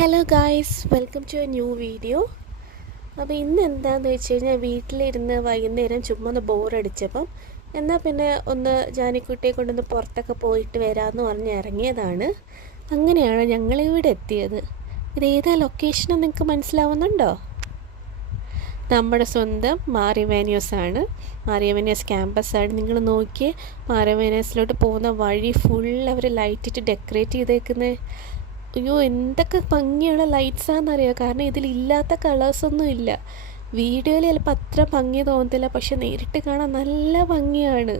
Hello guys, welcome to a new video. അപ്പോൾ ഇന്ന് എന്താണെന്ന് വെച്ച് കഴിഞ്ഞാൽ വീട്ടിലിരുന്ന് വൈകുന്നേരം ചുമ്മാ ഒന്ന് ബോറടിച്ചപ്പം എന്നാൽ പിന്നെ ഒന്ന് ജാനിക്കുട്ടിയെ കൊണ്ടൊന്ന് പുറത്തൊക്കെ പോയിട്ട് വരാമെന്ന് പറഞ്ഞ് ഇറങ്ങിയതാണ്. അങ്ങനെയാണ് ഞങ്ങളിവിടെ എത്തിയത്. ഇതേതാ ലൊക്കേഷനെന്ന് നിങ്ങൾക്ക് മനസ്സിലാവുന്നുണ്ടോ? നമ്മുടെ സ്വന്തം മാറിവാനിയോസാണ്. മാറിവാനിയോസ് ക്യാമ്പസാണ്. നിങ്ങൾ നോക്കിയേ, മാറിവാനിയോസിലോട്ട് പോകുന്ന വഴി ഫുൾ അവർ ലൈറ്റിട്ട് ഡെക്കറേറ്റ് ചെയ്തേക്കുന്നത്. അയ്യോ, എന്തൊക്കെ ഭംഗിയുള്ള ലൈറ്റ്സാണെന്നറിയാം. കാരണം ഇതിലില്ലാത്ത കളേഴ്സൊന്നും ഇല്ല. വീഡിയോയിൽ ചിലപ്പോൾ അത്ര ഭംഗി തോന്നത്തില്ല, പക്ഷെ നേരിട്ട് കാണാൻ നല്ല ഭംഗിയാണ്.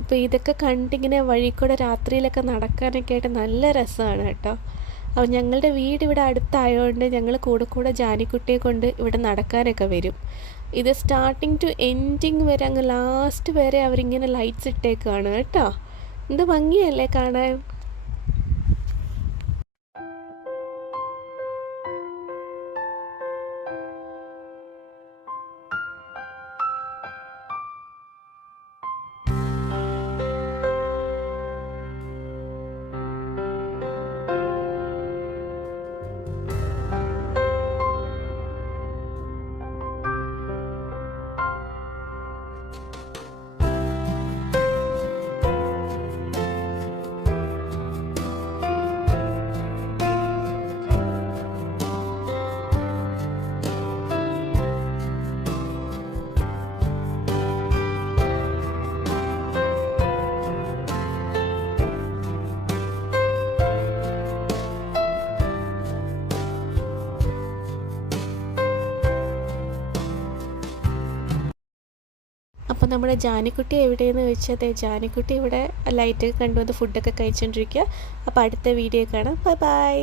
ഇപ്പോൾ ഇതൊക്കെ കണ്ടിങ്ങനെ വഴി കൂടെ രാത്രിയിലൊക്കെ നടക്കാനൊക്കെ ആയിട്ട് നല്ല രസമാണ് കേട്ടോ. അപ്പോൾ ഞങ്ങളുടെ വീട് ഇവിടെ അടുത്തായതുകൊണ്ട് ഞങ്ങൾ കൂടെ ജാനിക്കുട്ടിയെ കൊണ്ട് ഇവിടെ നടക്കാനൊക്കെ വരും. ഇത് സ്റ്റാർട്ടിങ് ടു എൻഡിങ് വരെ, അങ്ങ് ലാസ്റ്റ് വരെ അവരിങ്ങനെ ലൈറ്റ്സ് ഇട്ടേക്കാണ് കേട്ടോ. എന്ത് ഭംഗിയല്ലേ കാണാൻ. അപ്പോൾ നമ്മുടെ ജാനിക്കുട്ടി എവിടെയെന്ന് വെച്ചാൽ ജാനിക്കുട്ടി ഇവിടെ ലൈറ്റൊക്കെ കണ്ടുവന്ന് ഫുഡൊക്കെ കഴിച്ചുകൊണ്ടിരിക്കുക. അപ്പോൾ അടുത്ത വീഡിയോ കാണാം. Bye bye.